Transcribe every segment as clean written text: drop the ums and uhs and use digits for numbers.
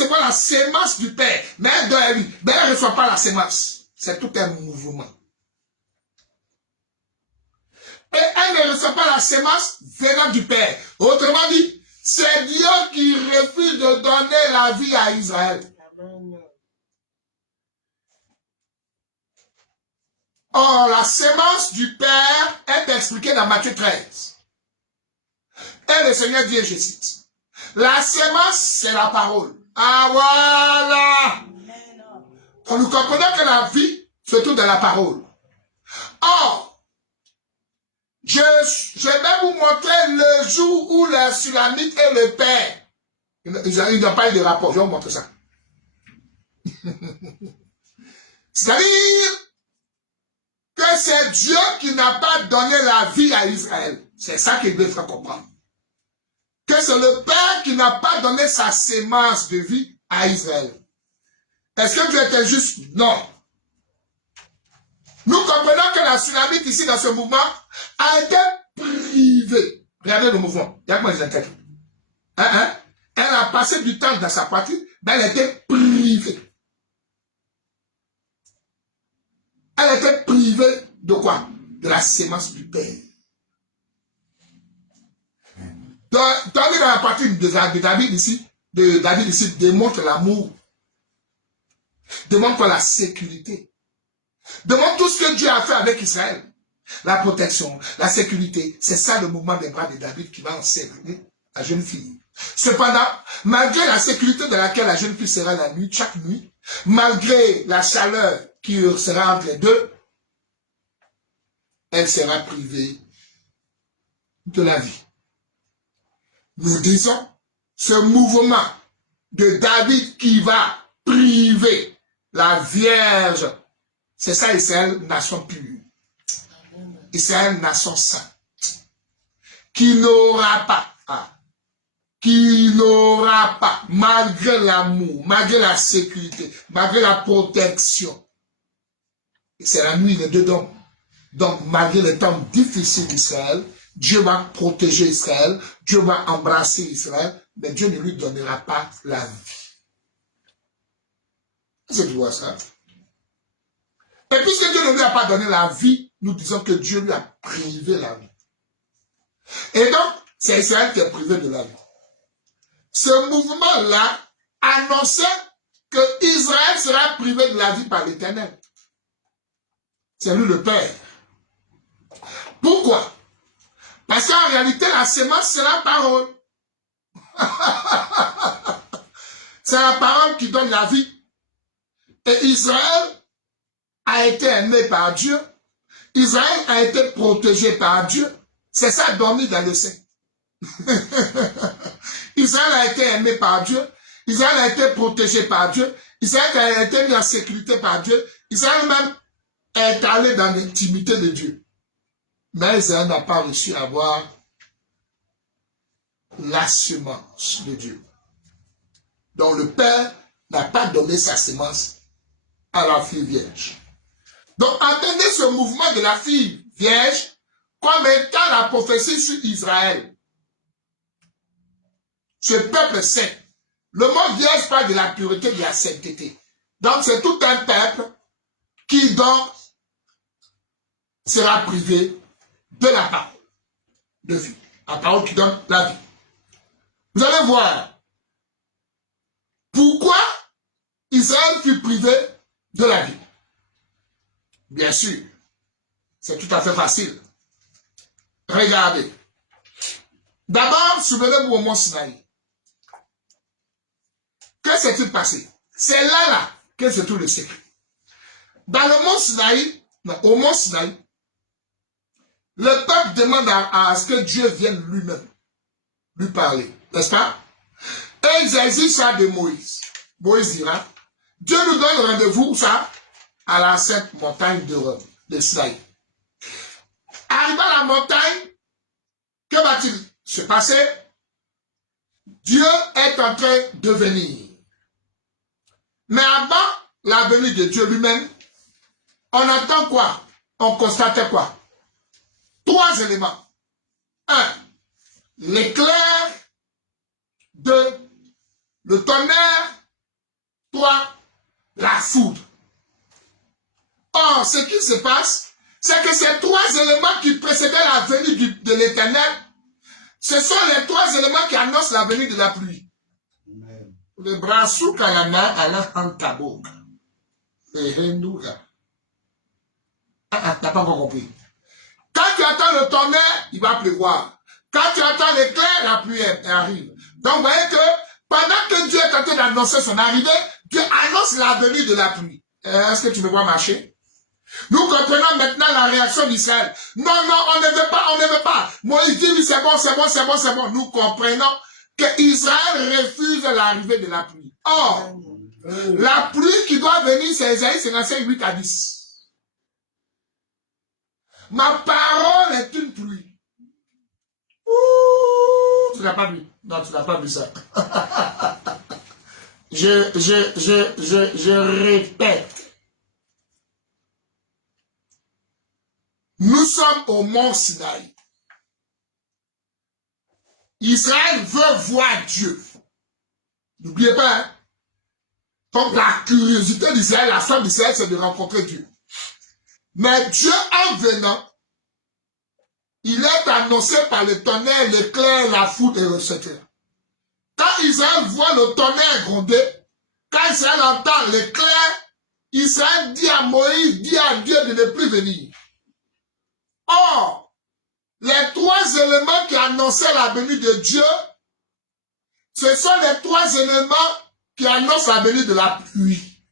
recevoir la sémence du Père. Mais elle ne reçoit pas la sémence. C'est tout un mouvement. Et elle ne reçoit pas la sémence venant du Père. Autrement dit, c'est Dieu qui refuse de donner la vie à Israël. Or, la sémence du Père est expliquée dans Matthieu 13. Et le Seigneur dit, et je cite, la sémence, c'est la parole. Ah voilà! Donc, nous comprenons que la vie se trouve dans la parole. Or, je vais vous montrer le jour où la Sulamite et le Père, ils n'ont pas eu de rapport, je vais vous montrer ça. C'est-à-dire que c'est Dieu qui n'a pas donné la vie à Israël. C'est ça qu'il veut faire comprendre. Que c'est le Père qui n'a pas donné sa sémence de vie à Israël. Est-ce que Dieu était juste? Non. Nous comprenons que la Sulamite ici dans ce mouvement a été privée. Regardez le mouvement. Il y a comment je l'intègre. Elle a passé du temps dans sa poitrine, mais elle était privée. Elle était privée de quoi? De la sémence du Père. Dans la poitrine de David ici, démontre l'amour, démontre la sécurité, démontre tout ce que Dieu a fait avec Israël. La protection, la sécurité, c'est ça le mouvement des bras de David qui va enseigner la jeune fille. Cependant, malgré la sécurité de laquelle la jeune fille sera la nuit, chaque nuit, malgré la chaleur qui sera entre les deux, elle sera privée de la vie. Nous disons, ce mouvement de David qui va priver la Vierge, c'est ça Israël, nation pure. Israël, nation sainte, qui n'aura pas, malgré l'amour, malgré la sécurité, malgré la protection. C'est la nuit des deux dons. Donc, malgré les temps difficiles d'Israël, Dieu va protéger Israël, Dieu va embrasser Israël, mais Dieu ne lui donnera pas la vie. Est-ce que tu vois ça? Et puisque Dieu ne lui a pas donné la vie, nous disons que Dieu lui a privé la vie. Et donc, c'est Israël qui est privé de la vie. Ce mouvement-là annonçait que Israël sera privé de la vie par l'Éternel. C'est lui le Père. Pourquoi? Parce qu'en réalité, la sémence, c'est la parole. C'est la parole qui donne la vie. Et Israël a été aimé par Dieu. Israël a été protégé par Dieu. C'est ça, dormir dans le sein. Israël a été aimé par Dieu. Israël a été protégé par Dieu. Israël a été mis en sécurité par Dieu. Israël même est allé dans l'intimité de Dieu. Mais Israël n'a pas réussi à avoir la semence de Dieu. Donc le Père n'a pas donné sa semence à la fille vierge. Donc entendez ce mouvement de la fille vierge comme étant la prophétie sur Israël. Ce peuple saint. Le mot vierge parle de la pureté, de la sainteté. Donc c'est tout un peuple qui donc sera privé de la parole de vie. La parole qui donne la vie. Vous allez voir pourquoi Israël fut privé de la vie. Bien sûr, c'est tout à fait facile. Regardez. D'abord, souvenez-vous au mont Sinaï. Que s'est-il passé? C'est là que se trouve le secret. Dans le mont Sinaï, au mont Sinaï, le peuple demande à ce que Dieu vienne lui-même lui parler, n'est-ce pas? Et ils exigent ça de Moïse. Moïse dira, Dieu nous donne rendez-vous, ça, à la sainte montagne de Sinaï. Arrivé à la montagne, que va-t-il se passer? Dieu est en train de venir. Mais avant la venue de Dieu lui-même, on entend quoi? On constate quoi? 3 éléments. 1. L'éclair, 2. Le tonnerre, toi la foudre. Or, ce qui se passe, c'est que ces trois éléments qui précédaient la venue de l'Éternel, ce sont les trois éléments qui annoncent la venue de la pluie. Amen. Le bras sous Kalama à la Hantaboka. T'as pas encore compris. Quand tu attends le tonnerre, il va pleuvoir. Quand tu attends l'éclair, la pluie arrive. Donc, vous voyez que pendant que Dieu est en train d'annoncer son arrivée, Dieu annonce la venue de la pluie. Est-ce que tu me vois marcher? Nous comprenons maintenant la réaction d'Israël. Non, non, on ne veut pas, on ne veut pas. Moïse dit, c'est bon, c'est bon, c'est bon, c'est bon. Nous comprenons que Israël refuse l'arrivée de la pluie. Or, la pluie qui doit venir, c'est Isaïe 55, 8 à 10. Ma parole est une pluie. Ouh, tu n'as pas vu. Non, tu n'as pas vu ça. Je répète. Nous sommes au mont Sinaï. Israël veut voir Dieu. N'oubliez pas, hein? Donc la curiosité d'Israël, la femme d'Israël, c'est de rencontrer Dieu. Mais Dieu, en venant, il est annoncé par le tonnerre, l'éclair, la foudre, etc. Quand Israël voit le tonnerre gronder, quand Israël entend l'éclair, Israël dit à Moïse, dit à Dieu de ne plus venir. Or, les trois éléments qui annonçaient la venue de Dieu, ce sont les trois éléments qui annoncent la venue de la pluie.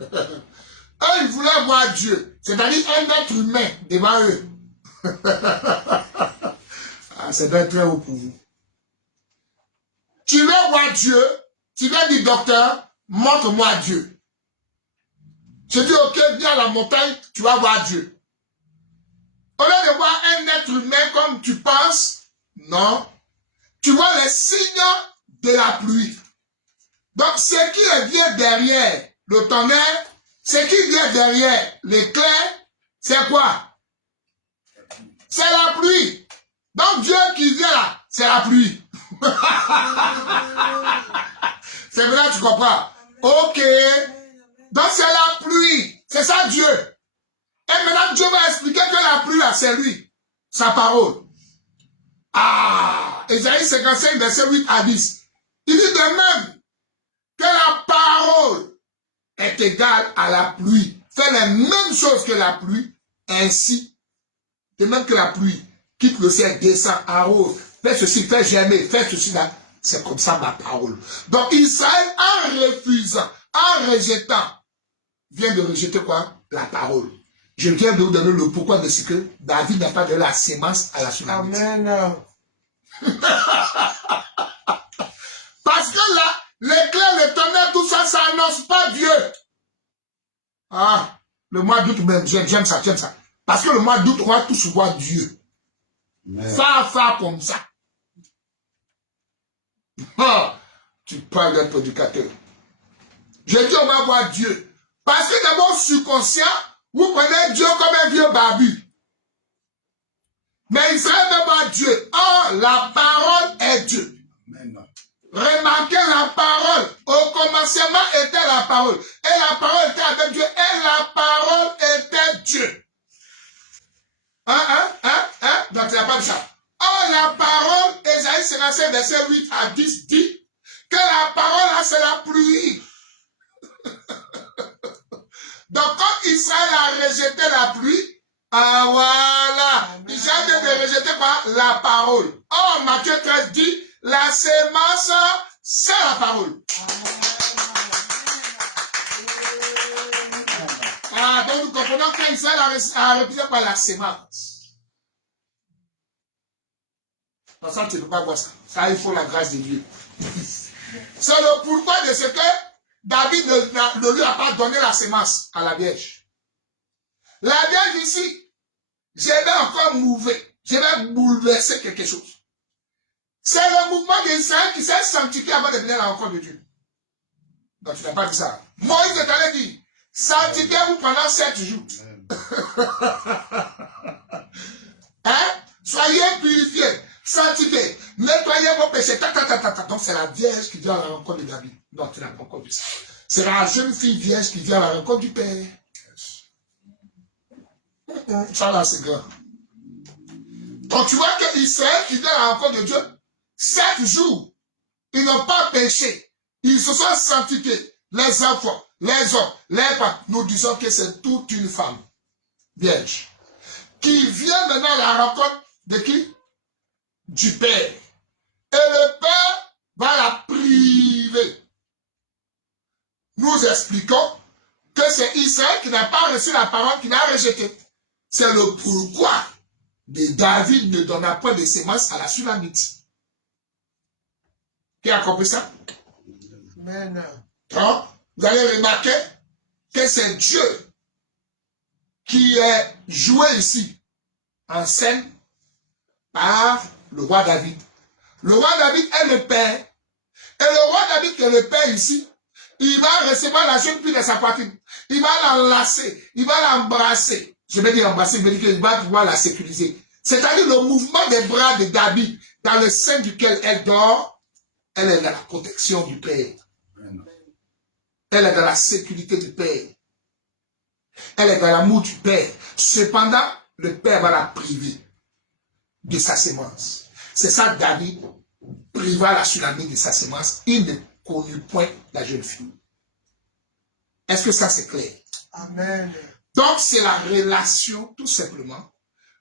Eux, ils voulaient voir Dieu, c'est-à-dire un être humain devant eux. Ah, c'est bien très haut pour vous. Tu veux voir Dieu, tu veux dire, docteur, montre-moi Dieu. Je dis, ok, viens à la montagne, tu vas voir Dieu. Au lieu de voir un être humain comme tu penses, non. Tu vois les signes de la pluie. Donc, ce qui vient derrière le tonnerre, ce qui vient derrière l'éclair, c'est quoi? C'est la pluie. Donc, Dieu qui vient là, c'est la pluie. C'est vrai, tu comprends? Ok. Donc, c'est la pluie. C'est ça, Dieu. Et maintenant, Dieu va expliquer que la pluie, là, c'est lui. Sa parole. Ah! Isaïe 55, verset 8 à 10. Il dit de même que la parole est égale à la pluie. Fait les mêmes choses que la pluie, ainsi, de même que la pluie quitte le ciel, descend, arrose, fait ceci, fait germer, fait ceci, là. C'est comme ça ma parole. Donc Israël, en refusant, en rejetant, vient de rejeter quoi? La parole. Je viens de vous donner le pourquoi de ce que David n'a pas donné la sémence à la Sunamite. Amen. Parce que là, l'éclair, le tonnerre, tout ça, ça n'annonce pas Dieu. Ah, le mois d'août même, j'aime ça, j'aime ça. Parce que le mois d'août, on va tous voir Dieu. Fort comme ça. Oh, tu parles d'un prédicateur. J'ai dit on va voir Dieu. Parce que dans mon subconscient, vous prenez Dieu comme un vieux barbu. Mais Israël veut voir Dieu. Oh, la parole est Dieu. Amen. Remarquez la parole. Au commencement était la parole. Et la parole était avec Dieu. Et la parole était Dieu. Donc tu n'as pas dit ça. Oh, la parole, Isaïe 55, verset 8 à 10 dit que la parole, là, c'est la pluie. Donc, quand Israël a rejeté la pluie, ah voilà, Israël devait rejeter quoi? La parole. Or, Matthieu 13 dit, la sémence, c'est la parole. Ah, donc nous comprenons qu'Israël a réputé par la sémence. Dans ça, tu ne peux pas voir ça. Ça, il faut la grâce de Dieu. C'est le pourquoi de ce que David ne lui a pas donné la sémence à la Vierge. La Vierge ici, je vais encore mouver. Je vais bouleverser quelque chose. C'est le mouvement d'Israël qui s'est sanctifié avant de venir à la rencontre de Dieu. Donc tu n'as pas dit ça. Moïse t'allait dire, sanctifiez-vous pendant 7 jours. Hein? Soyez purifiés. sanctifié, nettoyez vos péchés. Donc c'est la vierge qui vient à la rencontre de David. Non, tu n'as pas encore vu ça. C'est la jeune fille vierge qui vient à la rencontre du Père. Ça là, c'est grand. Donc tu vois que Israël qui vient à la rencontre de Dieu, 7 jours, ils n'ont pas péché. Ils se sont sanctifiés. Les enfants, les hommes, les femmes. Nous disons que c'est toute une femme vierge qui vient maintenant à la rencontre de qui? Du Père. Et le Père va la priver. Nous expliquons que c'est Israël qui n'a pas reçu la parole, qui l'a rejetée. C'est le pourquoi David ne donna point de sémence à la Sulamite. Qui a compris ça? Amen. Donc, vous allez remarquer que c'est Dieu qui est joué ici en scène par le roi David. Le roi David est le père. Et le roi David qui est le père ici, il va recevoir la jeune fille de sa poitrine. Il va l'enlacer, il va l'embrasser. Je vais dire embrasser, je vais dire qu'il va pouvoir la sécuriser. C'est-à-dire le mouvement des bras de David dans le sein duquel elle dort, elle est dans la protection du Père. Elle est dans la sécurité du Père. Elle est dans l'amour du Père. Cependant, le Père va la priver de sa sémence. C'est ça, David priva la Sulamite de sa sémence. Il ne connut point la jeune fille. Est-ce que ça c'est clair? Amen. Donc, c'est la relation, tout simplement,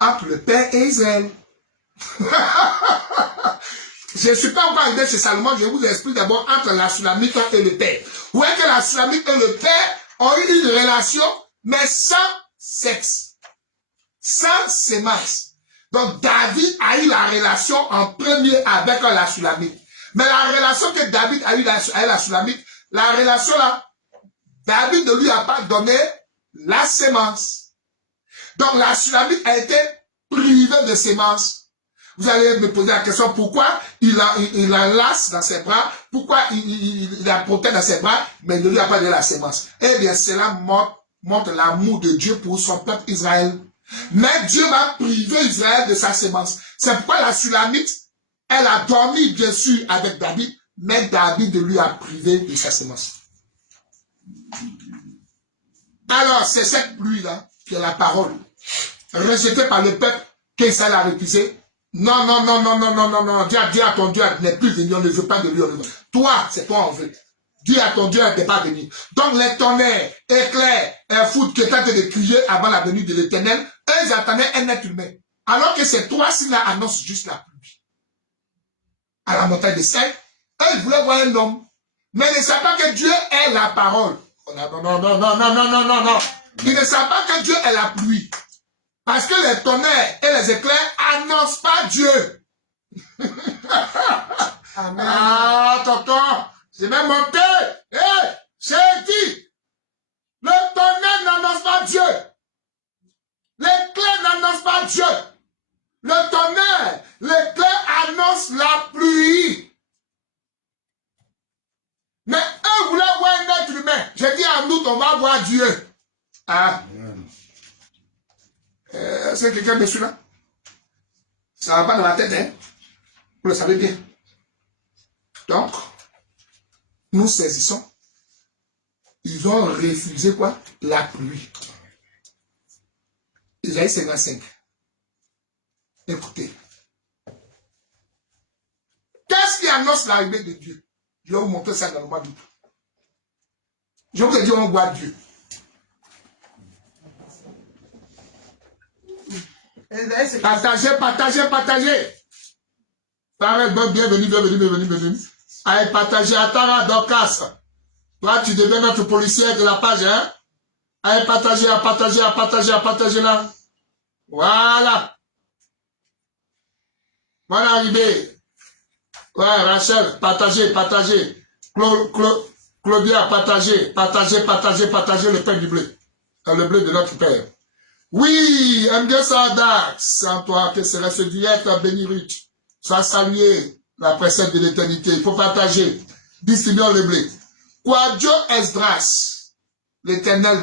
entre le Père et Israël. Je ne suis pas encore arrivé chez Salomon, je vous explique d'abord entre la Sulamite et le Père. Vous voyez que la Sulamite et le Père ont eu une relation, mais sans sexe, sans sémence. Donc David a eu la relation en premier avec la Sulamite. Mais la relation que David a eue avec la Sulamite, la relation là, David ne lui a pas donné la sémence. Donc la Sulamite a été privée de sémence. Vous allez me poser la question, pourquoi il enlace dans ses bras, pourquoi il la protège dans ses bras, mais ne lui a pas donné la sémence. Eh bien, cela montre l'amour de Dieu pour son peuple Israël. Mais Dieu va priver Israël de sa sémence. C'est pourquoi la Sulamite, elle a dormi bien sûr avec David, mais David lui a privé de sa sémence. Alors, c'est cette pluie-là qui est la parole, rejetée par le peuple, qu'Israël a refusé. Non, non, non, non, non, non, non, non. Dis à ton Dieu n'est plus venu, on ne veut pas de lui, on ne veut. Toi, c'est toi on veut. Dis à ton Dieu n'est pas venu. Donc les tonnerres, éclairs, un foot qui est en train de crier avant la venue de l'Éternel, eux ils attendaient un être humain. Alors que ces trois-ci là annoncent juste la pluie. À la montagne de Sel, eux ils voulaient voir un homme. Mais ils ne savent pas que Dieu est la parole. Oh, non, non, non, non, non, non, non, non, non. Ils ne savent pas que Dieu est la pluie. Parce que les tonnerres et les éclairs annoncent pas Dieu. Amen. Ah, tonton, j'ai même monté. Hé, j'ai dit, le tonnerre n'annonce pas Dieu. L'éclair n'annonce pas Dieu. Le tonnerre, l'éclair annonce la pluie. Mais eux voulaient voir un être humain. J'ai dit en août, on va voir Dieu. Ah. C'est quelqu'un de celui-là? Ça va pas dans la tête, hein? Vous le savez bien. Donc, nous saisissons. Ils ont refusé quoi? La pluie. Isaïe 55. Écoutez. Qu'est-ce qui annonce l'arrivée de Dieu? Je vais vous montrer ça dans le mois d'août. Je vous ai dit, on voit Dieu. Partagez, partagez, partagez. Pareil, bienvenue, bienvenue, bienvenue, bienvenue. Allez, partagez. Atara Dorcas. Toi, tu deviens notre policier de la page, hein? Allez, partagez, à partager, à partager, à partager là. Voilà. Voilà, arrivé. Ouais, Rachel, partagez, partagez. Claudia, partagez, partagez, partagez, partagez le pain du blé. Le blé de notre Père. Oui, MD Sardak, sans toi, que serait ce diète béni Ruth. Sois salué, la précède de l'éternité. Il faut partager. Distribuons le blé. Quadio Esdras, l'éternel Dieu.